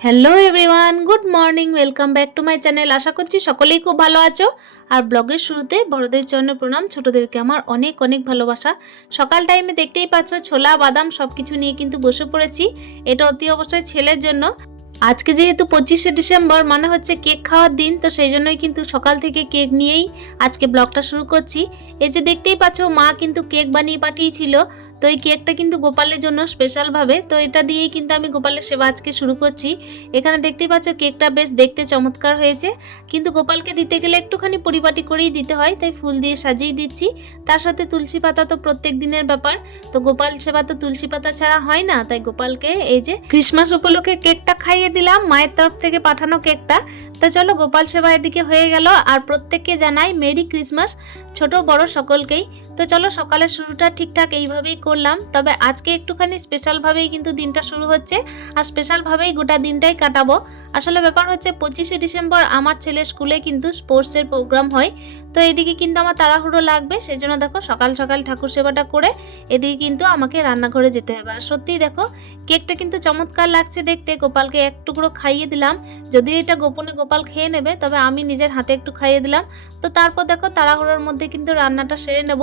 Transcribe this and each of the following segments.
Hello everyone good morning welcome back to my channel আশা করছি সকলেই খুব ভালো আছো। আর ব্লগের শুরুতে বড়দের জন্য প্রণাম, ছোটদেরকে আমার অনেক অনেক ভালোবাসা। সকাল টাইমে দেখতেই পাচ্ছ, ছোলা, বাদাম সব কিছু নিয়ে কিন্তু বসে পড়েছি। এটা অতি অবশ্যই ছেলের জন্য। আজকে যেহেতু পঁচিশে ডিসেম্বর মানে হচ্ছে কেক খাওয়ার দিন, তো সেই জন্যই কিন্তু সকাল থেকে কেক নিয়েই আজকে ব্লগটা শুরু করছি। এই যে দেখতেই পাচ্ছ, মা কিন্তু কেক বানিয়ে পাঠিয়েছিল। তো এই কেকটা কিন্তু গোপালের জন্য স্পেশালভাবে তো এটা দিয়েই কিন্তু আমি গোপালের সেবা আজকে শুরু করছি। এখানে দেখতেই পাচ্ছ কেকটা বেশ দেখতে চমৎকার হয়েছে। কিন্তু গোপালকে দিতে গেলে একটুখানি পরিপাটি করেই দিতে হয়, তাই ফুল দিয়ে সাজিয়ে দিচ্ছি। তার সাথে তুলসী পাতা তো প্রত্যেক দিনের ব্যাপার। তো গোপাল সেবা তো তুলসী পাতা ছাড়া হয় না, তাই গোপালকে এই যে ক্রিসমাস উপলক্ষে কেকটা খাইয়ে দিলাম, মায়ের তরফ থেকে পাঠানো কেকটা। তো চলো গোপাল সেবা এদিকে হয়ে গেল। আর প্রত্যেককে জানাই মেরি ক্রিসমাস, ছোট বড় সকলকেই। তো চলো সকালের শুরুটা ঠিকঠাক এইভাবেই করলাম, তবে আজকে একটুখানি স্পেশালভাবেই কিন্তু দিনটা শুরু হচ্ছে আর স্পেশালভাবেই গোটা দিনটাই কাটাবো। আসলে ব্যাপার হচ্ছে পঁচিশে ডিসেম্বর আমার ছেলের স্কুলে কিন্তু স্পোর্টসের প্রোগ্রাম হয়, তো এদিকে কিন্তু আমার তাড়াহুড়ো লাগবে সেই জন্য দেখো সকাল সকাল ঠাকুর সেবাটা করে এদিকে কিন্তু আমাকে রান্নাঘরে যেতে হবে। আর সত্যিই দেখো, কেকটা কিন্তু চমৎকার লাগছে দেখতে, গোপালকে এক টুকরো খাইয়ে দিলাম, যদিও এটা গোপনে গোপাল খেয়ে নেবে, তবে আমি নিজের হাতে একটু খাইয়ে দিলাম, তো তারপর দেখো তাড়াহুড়োর মধ্যে কিন্তু রান্নাটা সেরে নেব।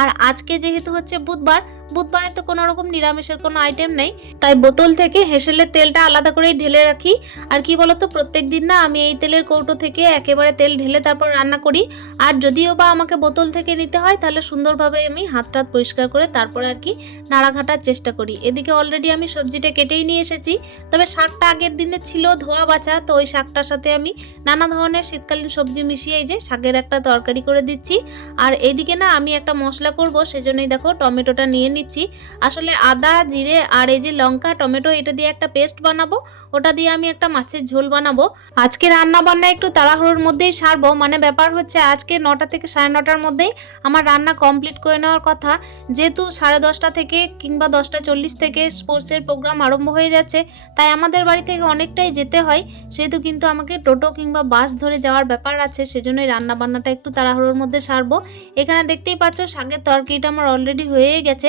আর আজকে যেহেতু হচ্ছে বুধবার বুধবারে তো কোনো রকম নিরামিষের কোনো আইটেম নেই। তাই বোতল থেকে হেসেলের তেলটা আলাদা করেই ঢেলে রাখি। আর কি বলতো, প্রত্যেক দিন না আমি এই তেলের কৌটো থেকে একেবারে তেল ঢেলে তারপর রান্না করি। আর যদিও বা আমাকে বোতল থেকে নিতে হয়, তাহলে সুন্দরভাবে আমি হাত টাত পরিষ্কার করে তারপরে আর কি নাড়া ঘাটার চেষ্টা করি। এদিকে অলরেডি আমি সবজিটা কেটেই নিয়ে এসেছি। তবে শাকটা আগের দিনে ছিল ধোয়া বাছা, তো ওই শাকটার সাথে আমি নানা ধরনের শীতকালীন সবজি মিশিয়ে যে শাকের একটা তরকারি করে দিচ্ছি। আর এদিকে না আমি একটা মশলা করব, সেজন্যই দেখো টমেটোটা নিয়ে নিচ্ছি। আসলে আদা, জিরে আর এই যে লঙ্কা, টমেটো, এটা দিয়ে একটা পেস্ট বানাবো। ওটা দিয়ে আমি একটা মাছের ঝোল বানাবো। আজকে রান্না বান্না একটু তাড়াহুড়োর মধ্যেই সারবো। মানে ব্যাপার হচ্ছে আজকে নটা থেকে সাড়ে নটার মধ্যেই আমার রান্না কমপ্লিট করে নেওয়ার কথা। যেহেতু সাড়ে দশটা থেকে কিংবা দশটা চল্লিশ থেকে স্পোর্টসের প্রোগ্রাম আরম্ভ হয়ে যাচ্ছে, তাই আমাদের বাড়ি থেকে অনেকটাই যেতে হয়। সেহেতু কিন্তু আমাকে টোটো কিংবা বাস ধরে যাওয়ার ব্যাপার আছে, সেজন্যই রান্না বান্নাটা একটু তাড়াহুড়োর মধ্যে সারবো। এখানে দেখতেই পাচ্ছ, শাকের তরকারিটা আমার অলরেডি হয়ে গেছে।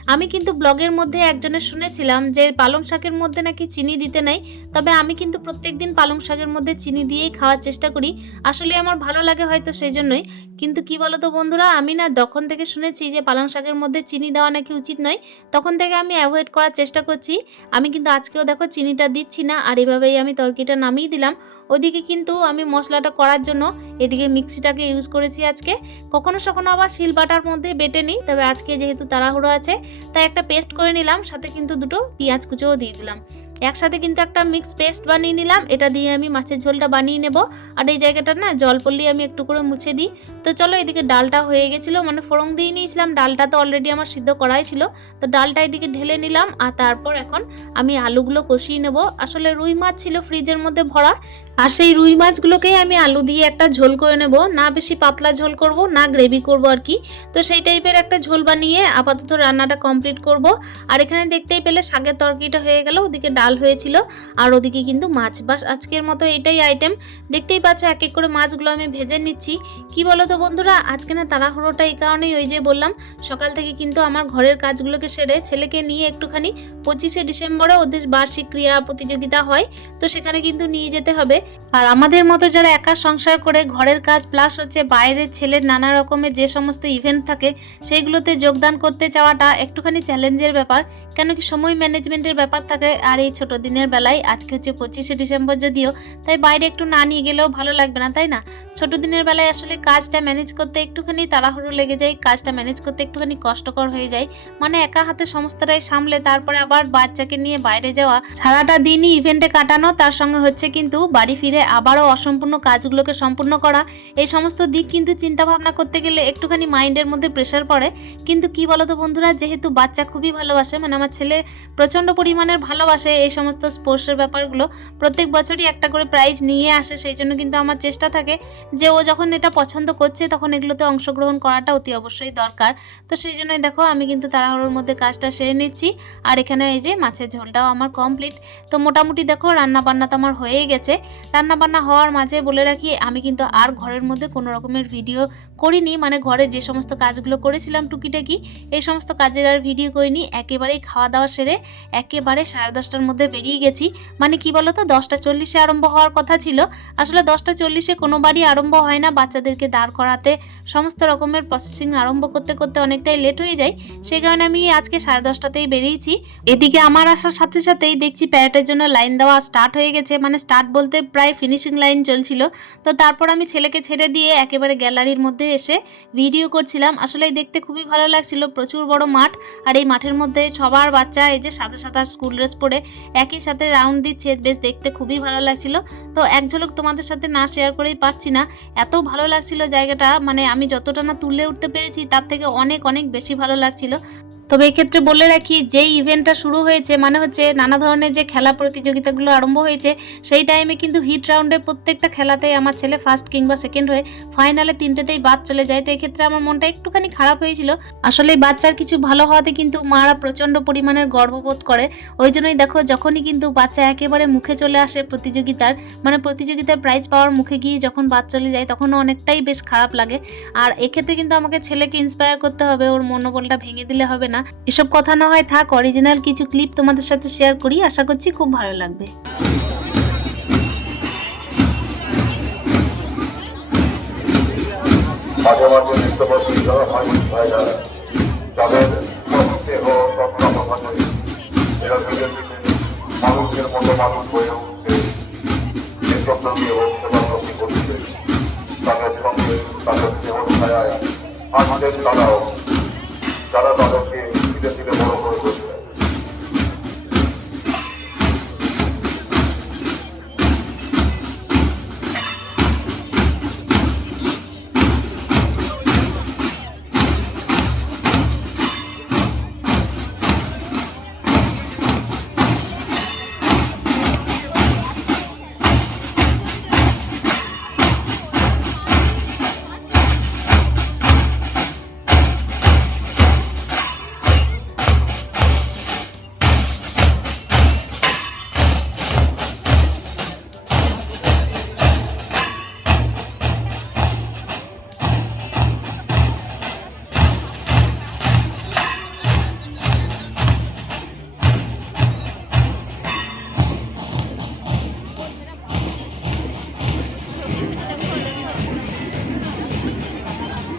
আমি কিন্তু ব্লগের মধ্যে একজনের শুনেছিলাম যে পালং শাকের মধ্যে নাকি চিনি দিতে নাই, তবে আমি কিন্তু প্রত্যেক দিন পালং শাকের মধ্যে চিনি দিয়েই খাওয়ার চেষ্টা করি। আসলে আমার ভালো লাগে হয়তো সেই জন্যই। কিন্তু কি বলতো বন্ধুরা, আমি না যখন থেকে শুনেছি যে পালং শাকের মধ্যে চিনি দেওয়া নাকি উচিত নয়। তখন থেকে আমি অ্যাভয়েড করার চেষ্টা করছি। আমি কিন্তু আজকেও দেখো চিনিটা দিচ্ছি না, আর এভাবেই আমি তরকিটা নামিয়ে দিলাম। ওদিকে কিন্তু আমি মশলাটা করার জন্য এদিকে মিক্সিটাকে ইউজ করেছি আজকে। কখনো সখনো আবার শিল বাটার মধ্যে বেটে নিই, তবে আজকে যেহেতু তাড়াহুড়ো আছে তাই একটা পেস্ট করে নিলাম, সাথে কিন্তু দুটো পেঁয়াজ কুচোও দিয়ে দিলাম। একসাথে কিন্তু একটা মিক্স পেস্ট বানিয়ে নিলাম, এটা দিয়ে আমি মাছের ঝোলটা বানিয়ে নেব। আর এই জায়গাটা না জল পড়লেই আমি একটু করে মুছে দিই। তো চলো এদিকে ডালটা হয়ে গেছিল মানে ফোড়ন দিয়ে নিয়েছিলাম, ডালটা তো অলরেডি আমার সিদ্ধ করাই ছিল। তো ডালটা এদিকে ঢেলে নিলাম, আর তারপর এখন আমি আলুগুলো কষিয়ে নেব। আসলে রুই মাছ ছিল ফ্রিজের মধ্যে ভরা আর সেই রুই মাছগুলোকেই আমি আলু দিয়ে একটা ঝোল করে নেব। না বেশি পাতলা ঝোল করব, না গ্রেভি করব আর কি। তো সেই টাইপের একটা ঝোল বানিয়ে আপাতত রান্নাটা কমপ্লিট করব। আর এখানে দেখতেই পেলে শাকের তরকারিটা হয়ে গেল, ওদিকে ডাল হয়েছিল। আর ওদিকে কিন্তু মাছ বাস, আজকের মতো এটাই আইটেম দেখতেই পাচ্ছ, এক এক করে মাছগুলো আমি ভেজে নিচ্ছি। কি বলো তো বন্ধুরা, আজকে না তাড়াহুড়োটা এই কারণেই ওই যে বললাম, সকাল থেকে কিন্তু আমার ঘরের কাজগুলোকে সেরে ছেলেকে নিয়ে একটুখানি পঁচিশে ডিসেম্বরে ওদের বার্ষিক ক্রিয়া প্রতিযোগিতা হয়। তো সেখানে কিন্তু নিয়ে যেতে হবে। আর আমাদের মতো যারা একা সংসার করে ঘরের কাজ প্লাস হচ্ছে বাইরের ছেলের নানা রকমের যে সমস্ত ইভেন্ট থাকে, সেইগুলোতে যোগদান করতে চাওয়াটা একটুখানি চ্যালেঞ্জের ব্যাপার। কেন কি সময় ম্যানেজমেন্টের ব্যাপার থাকে আর এই ছোট দিনের বেলায়, আজকে হচ্ছে পঁচিশে ডিসেম্বর যদিও, তাই বাইরে একটু না নিয়ে গেলেও ভালো লাগবে না, তাই না? ছোট দিনের বেলায় আসলে কাজটা ম্যানেজ করতে একটুখানি তাড়াহুড়ো লেগে যায়, কাজটা ম্যানেজ করতে একটুখানি কষ্টকর হয়ে যায়। মানে একা হাতে সমস্তটাই সামলে তারপরে আবার বাচ্চাকে নিয়ে বাইরে যাওয়া। সারাটা দিনই ইভেন্টে কাটানো, তার সঙ্গে হচ্ছে কিন্তু বাড়ি ফিরে আবারও অসম্পূর্ণ কাজগুলোকে সম্পূর্ণ করা, এই সমস্ত দিক কিন্তু চিন্তা ভাবনা করতে গেলে একটুখানি মাইন্ডের মধ্যে প্রেশার পড়ে। কিন্তু কি বলতো বন্ধুরা, যেহেতু বাচ্চা খুবই ভালোবাসে মানে আমার ছেলে প্রচণ্ড পরিমাণের ভালোবাসে এই সমস্ত স্পোর্টসের ব্যাপারগুলো, প্রত্যেক বছরই একটা করে প্রাইজ নিয়ে আসে, সেই জন্য কিন্তু আমার চেষ্টা থাকে যে ও যখন এটা পছন্দ করছে, তখন এগুলোতে অংশগ্রহণ করাটা অতি অবশ্যই দরকার। তো সেই জন্যই দেখো, আমি কিন্তু তাড়াহুড়োর মধ্যে কাজটা সেরে নিচ্ছি। আর এখানে এই যে মাছের ঝোলটাও আমার কমপ্লিট তো মোটামুটি দেখো রান্না বান্না তো আমার হয়েই গেছে। রান্নাবান্না হওয়ার মাঝে বলে রাখি, আমি কিন্তু আর ঘরের মধ্যে কোনো রকমের ভিডিও করিনি। মানে ঘরে যে সমস্ত কাজগুলো করেছিলাম টুকিটাকি, এই সমস্ত কাজের আর ভিডিও করিনি। একেবারেই খাওয়া দাওয়া সেরে একেবারে সাড়ে দশটার মধ্যে বেরিয়ে গেছি। মানে কি বলতো, দশটা চল্লিশে আরম্ভ হওয়ার কথা ছিল। আসলে দশটা চল্লিশে কোনো বাড়ি আরম্ভ হয় না। বাচ্চাদেরকে দাঁড় করাতে, সমস্ত রকমের প্রসেসিং আরম্ভ করতে করতে অনেকটাই লেট হয়ে যায়। সেই কারণে আমি আজকে সাড়ে দশটাতেই বেরিয়েছি। এদিকে আমার আসার সাথে সাথেই দেখছি প্যারেটের জন্য লাইন দেওয়া স্টার্ট হয়ে গেছে। মানে স্টার্ট বলতে প্রায় ফিনিশিং লাইন চলছিল। তো তারপর আমি ছেলেকে ছেড়ে দিয়ে একেবারে গ্যালারির মধ্যে এসে ভিডিও করছিলাম। আসলে দেখতে খুবই ভালো লাগছিল। প্রচুর বড় মাঠ আর এই মাঠের মধ্যে সবার বাচ্চা এই যে সাদা সাদা স্কুল ড্রেস পরে একই সাথে রাউন্ড দিচ্ছে। বেশ দেখতে খুবই ভালো লাগছিল। তো এক ঝলক তোমাদের সাথে না শেয়ার করেই পারছি না। এত ভালো লাগছিল জায়গাটা। মানে আমি যতটা না তুলে উঠতে পেরেছি, তার থেকে অনেক অনেক বেশি ভালো লাগছিল। তবে এক্ষেত্রে বলে রাখি, যেই ইভেন্টটা শুরু হয়েছে মানে হচ্ছে নানা ধরনের যে খেলা প্রতিযোগিতাগুলো আরম্ভ হয়েছে, সেই টাইমে কিন্তু হিট রাউন্ডে প্রত্যেকটা খেলাতেই আমার ছেলে ফার্স্ট কিংবা সেকেন্ড হয়ে ফাইনালে তিনটেতেই বাদ চলে যায়। তো এক্ষেত্রে আমার মনটা একটুখানি খারাপ হয়েছিল। আসলে বাচ্চার কিছু ভালো হওয়াতে কিন্তু মারা প্রচণ্ড পরিমাণের গর্ববোধ করে। ওই জন্যই দেখো, যখনই কিন্তু বাচ্চা একেবারে মুখে চলে আসে প্রতিযোগিতার মানে প্রতিযোগিতার প্রাইজ পাওয়ার মুখে গিয়ে যখন বাদ চলে যায় তখন অনেকটাই বেশ খারাপ লাগে। আর এক্ষেত্রে কিন্তু আমাকে ছেলেকে ইন্সপায়ার করতে হবে, ওর মনোবলটা ভেঙে দিলে হবে না। এসব কথা না হয় থাক অরিজিনাল কিছু ক্লিপ তোমাদের সাথে শেয়ার করি, আশা করছি খুব ভালো লাগবে। মাঝে তাদের তাদের যারা তাদেরকে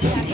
Yeah.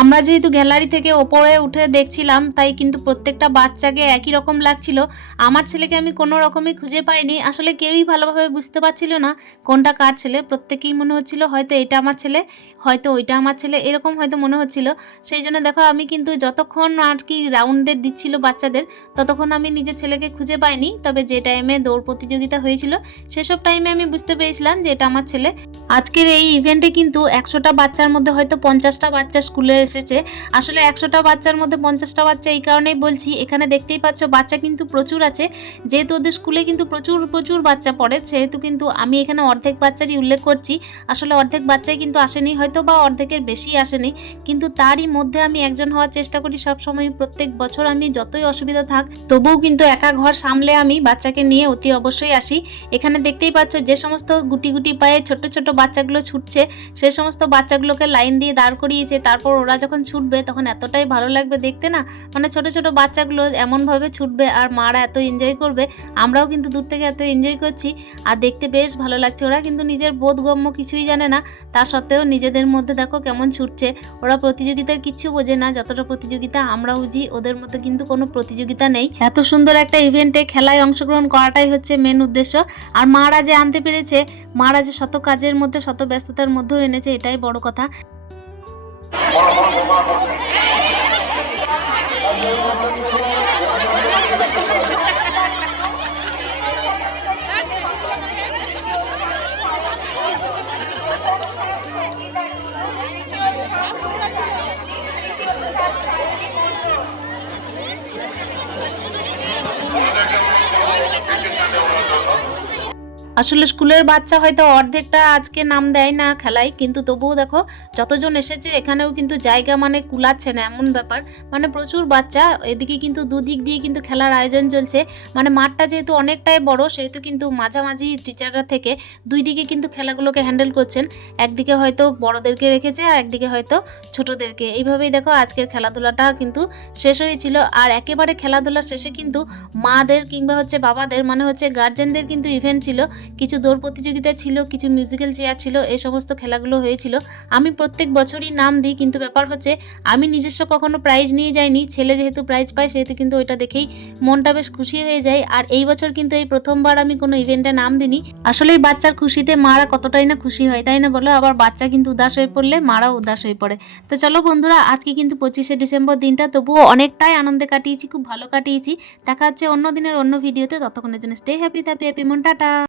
আমরা যেহেতু গ্যালারি থেকে ওপরে উঠে দেখছিলাম, তাই কিন্তু প্রত্যেকটা বাচ্চাকে একই রকম লাগছিল। আমার ছেলেকে আমি কোনো রকমই খুঁজে পাইনি। আসলে কেউই ভালোভাবে বুঝতে পারছিল না কোনটা কার ছেলে। প্রত্যেকেই মনে হচ্ছিল হয়তো এটা আমার ছেলে, হয়তো ওইটা আমার ছেলে, এরকম হয়তো মনে হচ্ছিল। সেই জন্য দেখো, আমি কিন্তু যতক্ষণ আর কি রাউন্ডদের দিচ্ছিল বাচ্চাদের, ততক্ষণ আমি নিজের ছেলেকে খুঁজে পাইনি। তবে যে টাইমে দৌড় প্রতিযোগিতা হয়েছিল, সেসব টাইমে আমি বুঝতে পেরেছিলাম যে এটা আমার ছেলে। আজকের এই ইভেন্টে কিন্তু একশোটা বাচ্চার মধ্যে হয়তো পঞ্চাশটা বাচ্চা স্কুলে এসেছে। আসলে একশোটা বাচ্চার মধ্যে পঞ্চাশটা বাচ্চা এই কারণেই বলছি, এখানে দেখতেই পাচ্ছ বাচ্চা কিন্তু প্রচুর আছে। যেহেতু ওদের স্কুলে কিন্তু প্রচুর প্রচুর বাচ্চা পড়ে, সেহেতু কিন্তু আমি এখানে অর্ধেক বাচ্চারই উল্লেখ করছি। আসলে অর্ধেক বাচ্চাই কিন্তু আসেনি, হয়তো বা অর্ধেকের বেশি আসেনি, কিন্তু তারই মধ্যে আমি একজন হওয়ার চেষ্টা করি সব সময় প্রত্যেক বছর আমি যতই অসুবিধা থাক, তবুও কিন্তু একা ঘর সামলে আমি বাচ্চাকে নিয়ে অতি অবশ্যই আসি। এখানে দেখতেই পাচ্ছ যে সমস্ত গুটি গুটি পায়ে ছোট ছোট বাচ্চাগুলো ছুটছে, সে সমস্ত বাচ্চাগুলোকে লাইন দিয়ে দাঁড় করিয়েছে, তারপর ওরা যখন ছুটবে তখন এতটাই ভালো লাগবে দেখতে না? মানে ছোট ছোট বাচ্চাগুলো এমনভাবে ছুটবে আর মারা এত এনজয় করবে, আমরাও কিন্তু দূর থেকে এত এনজয় করছি। আর দেখতে বেশ ভালো লাগছে। ওরা কিন্তু নিজের বোধগম্য কিছুই জানে না। তা সত্ত্বেও নিজেদের মধ্যে দেখো কেমন ছুটছে। ওরা প্রতিযোগিতার কিচ্ছু বোঝে না। যতটা প্রতিযোগিতা আমরা বুঝি, ওদের মধ্যে কিন্তু কোনো প্রতিযোগিতা নেই। এত সুন্দর একটা ইভেন্টে খেলায় অংশগ্রহণ করাটাই হচ্ছে মেন উদ্দেশ্য। আর মারা যে আনতে পেরেছে, মারা যে শত কাজের মধ্যে, শত ব্যস্ততার মধ্যেও এনেছে, এটাই বড় কথা। 好了好了好了好了。আসলে স্কুলের বাচ্চা হয়তো অর্ধেকটা আজকে নাম দেয় না খেলায়, কিন্তু তবুও দেখো যতজন এসেছে এখানেও কিন্তু জায়গা মানে কুলাচ্ছে না, এমন ব্যাপার। মানে প্রচুর বাচ্চা, এদিকে কিন্তু দুদিক দিয়ে কিন্তু খেলার আয়োজন চলছে। মানে মাঠটা যেহেতু অনেকটাই বড়, সেহেতু কিন্তু মাঝামাঝি টিচাররা থেকে দুই দিকে কিন্তু খেলাগুলোকে হ্যান্ডেল করছেন। একদিকে হয়তো বড়দেরকে রেখেছে, আর একদিকে হয়তো ছোটদেরকে। এইভাবেই দেখো আজকের খেলাধুলাটা কিন্তু শেষ হয়েছিল। আর একেবারে খেলাধুলা শেষে কিন্তু মাদের কিংবা হচ্ছে বাবাদের মানে হচ্ছে গার্জেনদের কিন্তু ইভেন্ট ছিল। কিছু দৌড় প্রতিযোগিতা ছিল, কিছু মিউজিক্যাল চেয়ার ছিল এই সমস্ত খেলাগুলো হয়েছিল। আমি প্রত্যেক বছরই নাম দিই, কিন্তু ব্যাপার হচ্ছে আমি নিজস্ব কখনো প্রাইজ নিয়ে যাইনি। ছেলে যেহেতু প্রাইজ পায়, সেহেতু কিন্তু ওইটা দেখেই মনটা বেশ খুশি হয়ে যায়। আর এই বছর কিন্তু এই প্রথমবার আমি কোনো ইভেন্টে নাম দিইনি। আসলে এই বাচ্চার খুশিতে মারা কতটাই না খুশি হয়, তাই না বলো? আবার বাচ্চা কিন্তু উদাস হয়ে পড়লে মারাও উদাস হয়ে পড়ে। তো চলো বন্ধুরা, আজকে কিন্তু পঁচিশে ডিসেম্বর দিনটা, তবুও অনেকটাই আনন্দে কাটিয়েছি, খুব ভালো কাটিয়েছি। দেখা হচ্ছে অন্য দিনের অন্য ভিডিওতে ততক্ষণের জন্য স্টে হ্যাপি হ্যাপি হ্যাপি মন, টাটা!